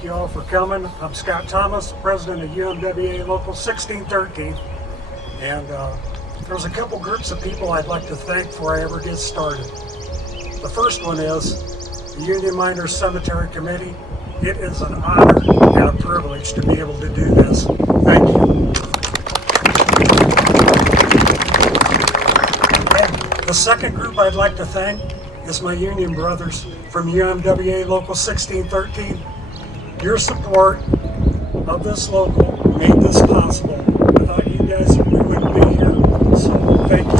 thank you all for coming. I'm Scott Thomas, president of UMWA Local 1613. And there's a couple groups of people I'd like to thank before I ever get started. The first one is the Union Miners Cemetery Committee. It is an honor and a privilege to be able to do this. Thank you. And the second group I'd like to thank is my union brothers from UMWA Local 1613. Your support of this local made this possible. Without you guys, we wouldn't be here. So thank you.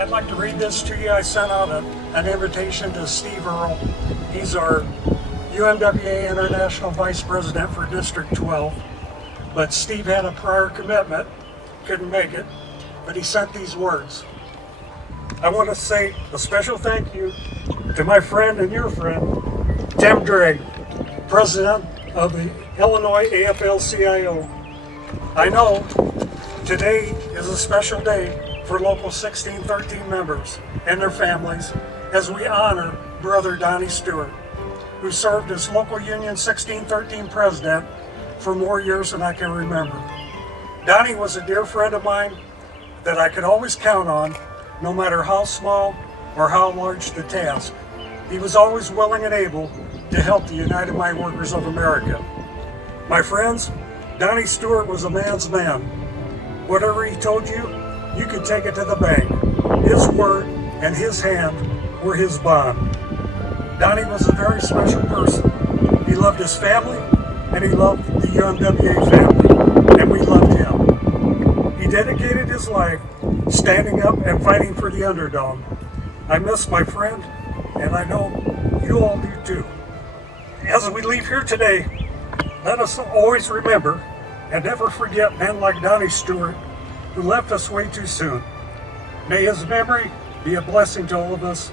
I'd like to read this to you. I sent out an invitation to Steve Earle. He's our UMWA International Vice President for District 12. But Steve had a prior commitment, couldn't make it, but he sent these words. I want to say a special thank you to my friend and your friend, Tim Drake, President of the Illinois AFL-CIO. I know today is a special day for Local 1613 members and their families as we honor Brother Donnie Stewart, who served as Local Union 1613 President for more years than I can remember. Donnie was a dear friend of mine that I could always count on, no matter how small or how large the task. He was always willing and able to help the United Mine Workers of America. My friends, Donnie Stewart was a man's man. Whatever he told you, you could take it to the bank. His word and his hand were his bond. Donnie was a very special person. He loved his family, and he loved the UMWA family, and we loved him. He dedicated his life standing up and fighting for the underdog. I miss my friend, and I know you all do too. As we leave here today, let us always remember and never forget men like Donnie Stewart, who left us way too soon. May his memory be a blessing to all of us.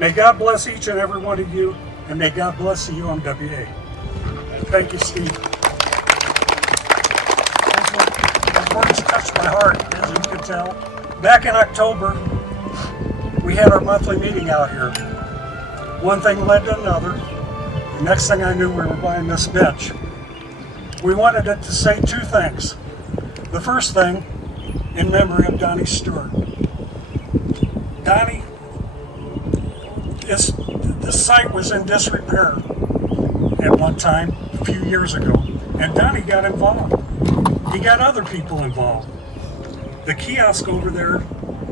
May God bless each and every one of you, and may God bless the UMWA. Thank you, Steve. Those words touched my heart, as you can tell. Back in October, we had our monthly meeting out here. One thing led to another. The next thing I knew, we were buying this bench. We wanted it to say two things. The first thing, in memory of Donnie Stewart. Donnie, this site was in disrepair at one time, a few years ago, and Donnie got involved. He got other people involved. The kiosk over there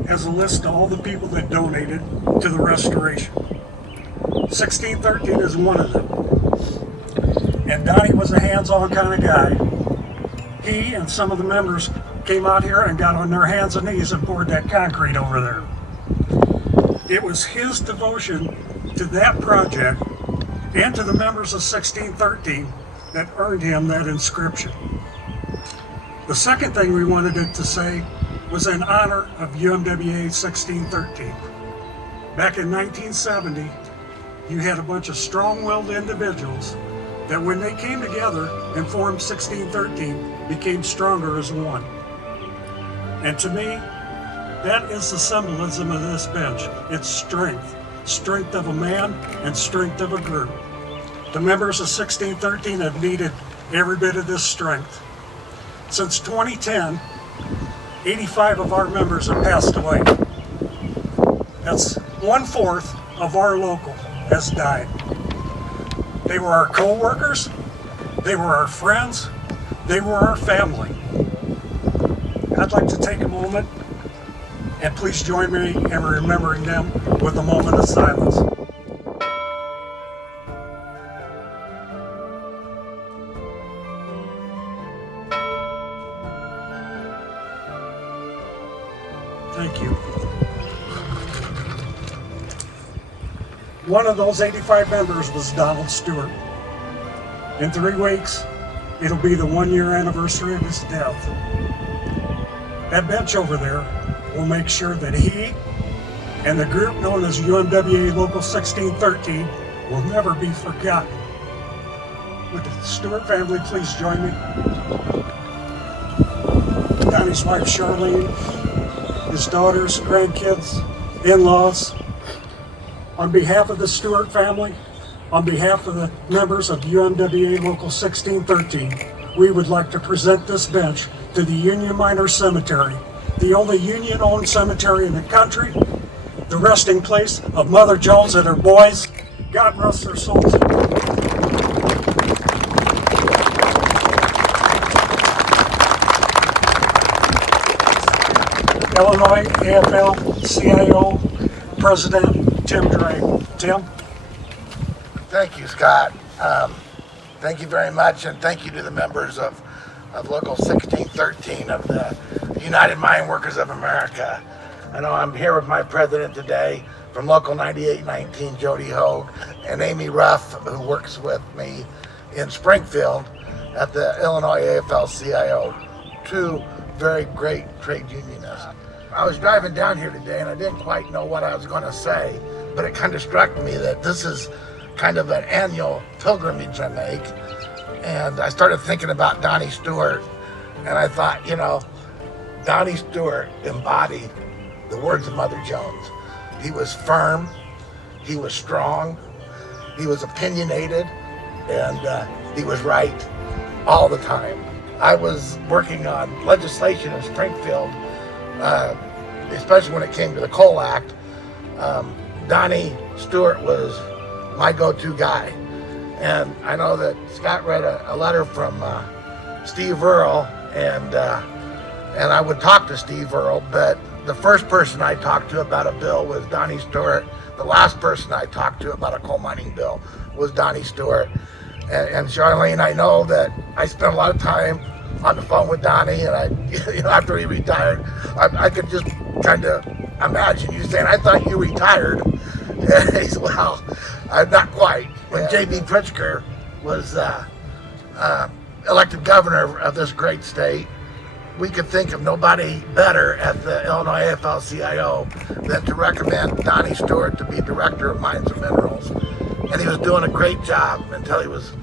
has a list of all the people that donated to the restoration. 1613 is one of them. And Donnie was a hands-on kind of guy. He and some of the members came out here and got on their hands and knees and poured that concrete over there. It was his devotion to that project and to the members of 1613 that earned him that inscription. The second thing we wanted it to say was in honor of UMWA 1613. Back in 1970, you had a bunch of strong-willed individuals that when they came together and formed 1613 became stronger as one. And to me, that is the symbolism of this bench. It's strength. Strength of a man and strength of a group. The members of 1613 have needed every bit of this strength. Since 2010, 85 of our members have passed away. That's 1/4 of our local has died. They were our co-workers, they were our friends, they were our family. I'd like to take a moment and please join me in remembering them with a moment of silence. Thank you. One of those 85 members was Donald Stewart. In 3 weeks, it'll be the 1-year anniversary of his death. That bench over there will make sure that he and the group known as UMWA Local 1613 will never be forgotten. Would the Stewart family please join me? Donnie's wife Charlene, his daughters, grandkids, in-laws, on behalf of the Stewart family, on behalf of the members of UMWA Local 1613, we would like to present this bench to the Union Miners Cemetery, the only union-owned cemetery in the country, the resting place of Mother Jones and her boys. God rest their souls. Illinois AFL-CIO President Tim Dre. Tim? Thank you, Scott. Thank you very much, and thank you to the members of Local 1613 of the United Mine Workers of America. I know I'm here with my president today from Local 9819, Jody Hogue, and Amy Ruff, who works with me in Springfield at the Illinois AFL-CIO, two very great trade unionists. I was driving down here today and I didn't quite know what I was going to say, but it kind of struck me that this is kind of an annual pilgrimage I make. And I started thinking about Donnie Stewart, and I thought, you know, Donnie Stewart embodied the words of Mother Jones. He was firm, he was strong, he was opinionated, and he was right all the time. I was working on legislation in Springfield, especially when it came to the Coal Act. Donnie Stewart was my go-to guy. And I know that Scott read a letter from Steve Earle, and I would talk to Steve Earle, but the first person I talked to about a bill was Donnie Stewart. The last person I talked to about a coal mining bill was Donnie Stewart. And Charlene, I know that I spent a lot of time on the phone with Donnie, and after he retired, I could just kind of imagine you saying, "I thought you retired." And he said, "Well, not quite." When J.B. Pritzker was elected governor of this great state, we could think of nobody better at the Illinois AFL-CIO than to recommend Donnie Stewart to be director of Mines and Minerals. And he was doing a great job until he was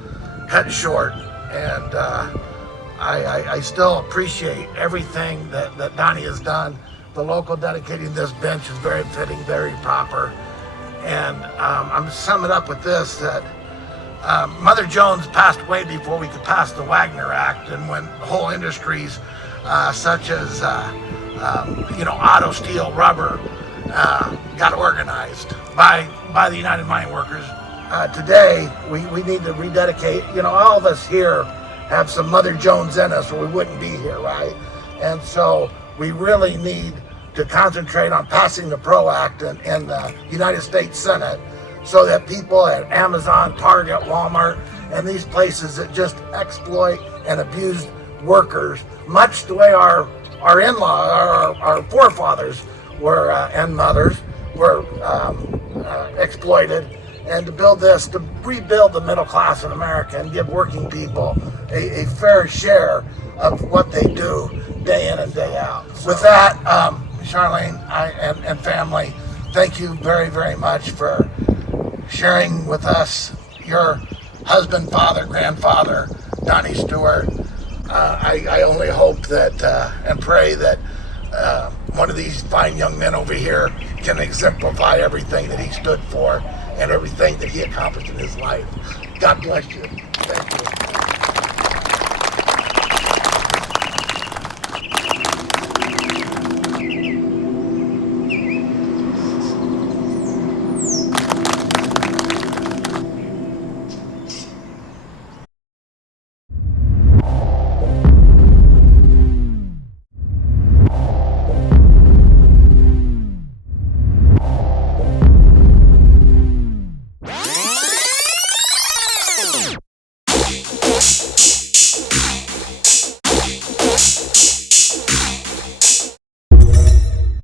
cut short. And I still appreciate everything that Donnie has done. The local dedicating this bench is very fitting, very proper. And I'm summing up with this, that Mother Jones passed away before we could pass the Wagner Act, and when whole industries such as auto, steel, rubber got organized by the United Mine Workers. Today we need to rededicate. All of us here have some Mother Jones in us, or we wouldn't be here, right? And so we really need to concentrate on passing the PRO Act in the United States Senate, so that people at Amazon, Target, Walmart, and these places that just exploit and abuse workers, much the way our in-law, our forefathers were and mothers were exploited, and to rebuild the middle class in America and give working people a fair share of what they do day in and day out. So, with that, Charlene and family, thank you very, very much for sharing with us your husband, father, grandfather, Donnie Stewart. I only hope that and pray that one of these fine young men over here can exemplify everything that he stood for and everything that he accomplished in his life. God bless you. Thank you.